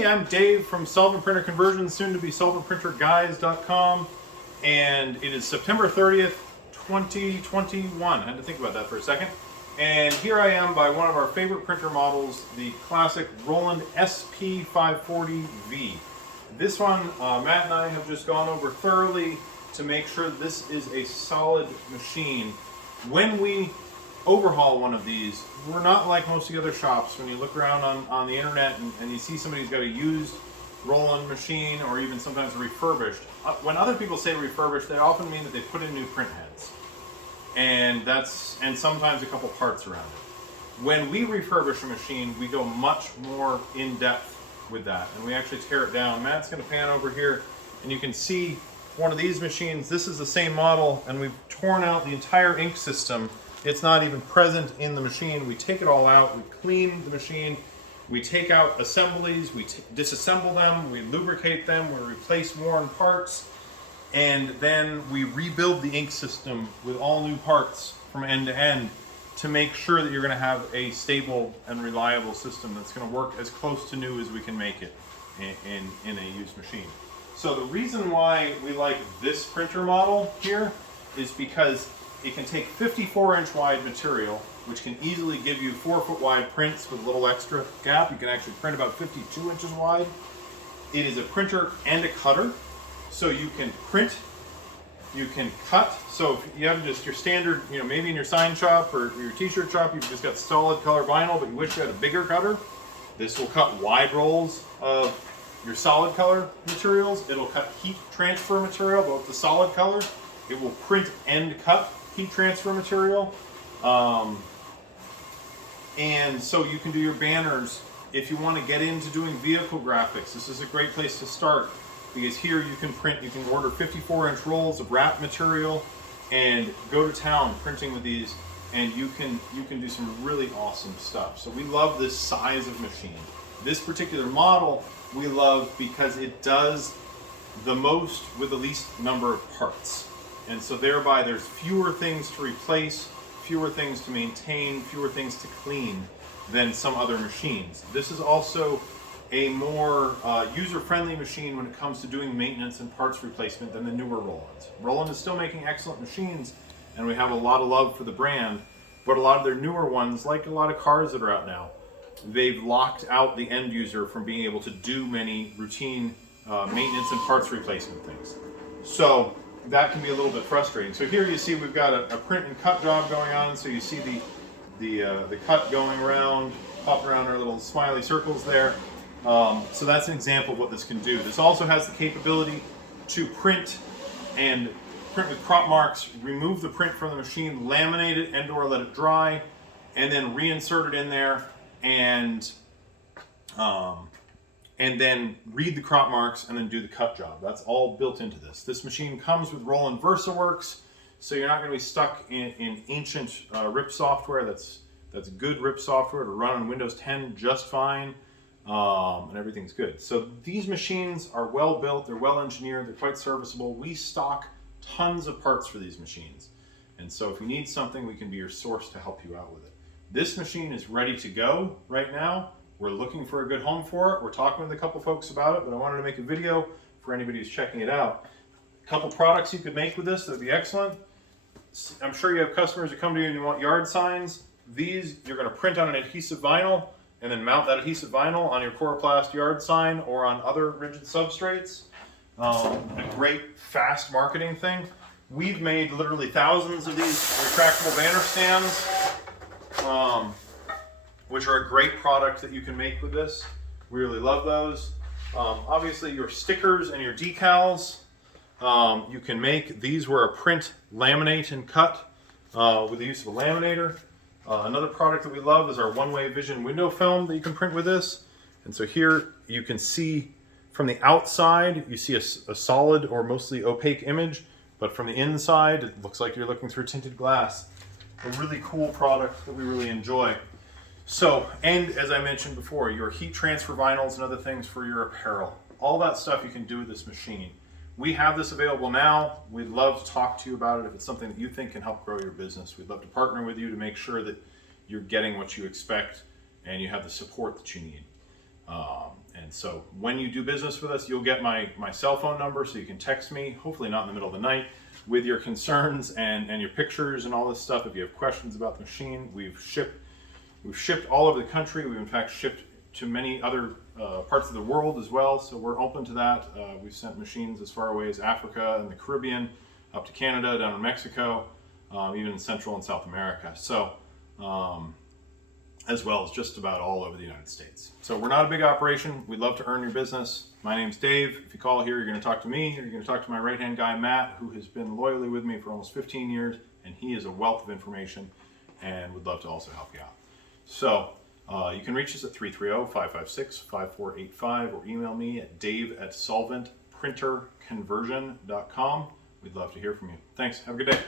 Hey, I'm Dave from Solvent Printer Conversions, soon to be solventprinterguys.com, and it is September 30th, 2021. I had to think about that for a second. And here I am by one of our favorite printer models, the classic Roland Sp540V. This one, Matt and I have just gone over thoroughly to make sure this is a solid machine. When we overhaul one of these, we're not like most of the other shops. When you look around on the internet and you see somebody who's got a used Roland machine or even sometimes refurbished, when other people say refurbished, they often mean that they put in new print heads and sometimes a couple parts around it. When we refurbish a machine, we go much more in depth with that and we actually tear it down. Matt's going to pan over here and you can see one of these machines. This is the same model and we've torn out the entire ink system. It's not even present in the machine. We take it all out, we clean the machine, we take out assemblies, we disassemble them, we lubricate them, we replace worn parts, and then we rebuild the ink system with all new parts from end to end to make sure that you're going to have a stable and reliable system that's going to work as close to new as we can make it in a used machine. So the reason why we like this printer model here is because it can take 54-inch wide material, which can easily give you 4-foot wide prints with a little extra gap. You can actually print about 52 inches wide. It is a printer and a cutter, so you can print, you can cut. So if you have just your standard, maybe in your sign shop or your t-shirt shop, you've just got solid color vinyl, but you wish you had a bigger cutter. This will cut wide rolls of your solid color materials. It'll cut heat transfer material, both the solid color. It will print and cut heat transfer material, and so you can do your banners. If you want to get into doing vehicle graphics, this is a great place to start because here you can print, you can order 54-inch rolls of wrap material and go to town printing with these, and you can do some really awesome stuff. So we love this size of machine. This particular model we love because it does the most with the least number of parts. And so thereby there's fewer things to replace, fewer things to maintain, fewer things to clean than some other machines. This is also a more user-friendly machine when it comes to doing maintenance and parts replacement than the newer Rolands. Roland is still making excellent machines and we have a lot of love for the brand, but a lot of their newer ones, like a lot of cars that are out now, they've locked out the end user from being able to do many routine maintenance and parts replacement things. So that can be a little bit frustrating. So here you see we've got a print and cut job going on. So you see the cut going around, popping around our little smiley circles there. So that's an example of what this can do. This also has the capability to print with crop marks, remove the print from the machine, laminate it and or let it dry, and then reinsert it in there and then read the crop marks and then do the cut job. That's all built into this. This machine comes with Roland VersaWorks, so you're not going to be stuck in ancient RIP software. That's good RIP software to run on Windows 10 just fine, and everything's good. So these machines are well built, they're well engineered, they're quite serviceable. We stock tons of parts for these machines, and so if you need something, we can be your source to help you out with it. This machine is ready to go right now. We're looking for a good home for it. We're talking with a couple folks about it, but I wanted to make a video for anybody who's checking it out. A couple products you could make with this that would be excellent. I'm sure you have customers who come to you and you want yard signs. These you're going to print on an adhesive vinyl and then mount that adhesive vinyl on your Coroplast yard sign or on other rigid substrates. A great fast marketing thing. We've made literally thousands of these retractable banner stands, which are a great product that you can make with this. We really love those. Obviously your stickers and your decals, you can make. These were a print, laminate, and cut with the use of a laminator. Another product that we love is our one-way vision window film that you can print with this. And so here you can see from the outside, you see a solid or mostly opaque image, but from the inside, it looks like you're looking through tinted glass. A really cool product that we really enjoy. So, and as I mentioned before, your heat transfer vinyls and other things for your apparel. All that stuff you can do with this machine. We have this available now. We'd love to talk to you about it if it's something that you think can help grow your business. We'd love to partner with you to make sure that you're getting what you expect and you have the support that you need. And so when you do business with us, you'll get my cell phone number, so you can text me, hopefully not in the middle of the night, with your concerns and your pictures and all this stuff. If you have questions about the machine, we've shipped all over the country. We've in fact shipped to many other parts of the world as well, so we're open to that. We've sent machines as far away as Africa and the Caribbean, up to Canada, down in Mexico, even in Central and South America. So, as well as just about all over the United States. So we're not a big operation. We'd love to earn your business. My name's Dave. If you call here, you're going to talk to me, or you're going to talk to my right-hand guy, Matt, who has been loyally with me for almost 15 years, and he is a wealth of information and would love to also help you out. So you can reach us at 330-556-5485 or email me at dave@solventprinterconversion.com. We'd love to hear from you. Thanks. Have a good day.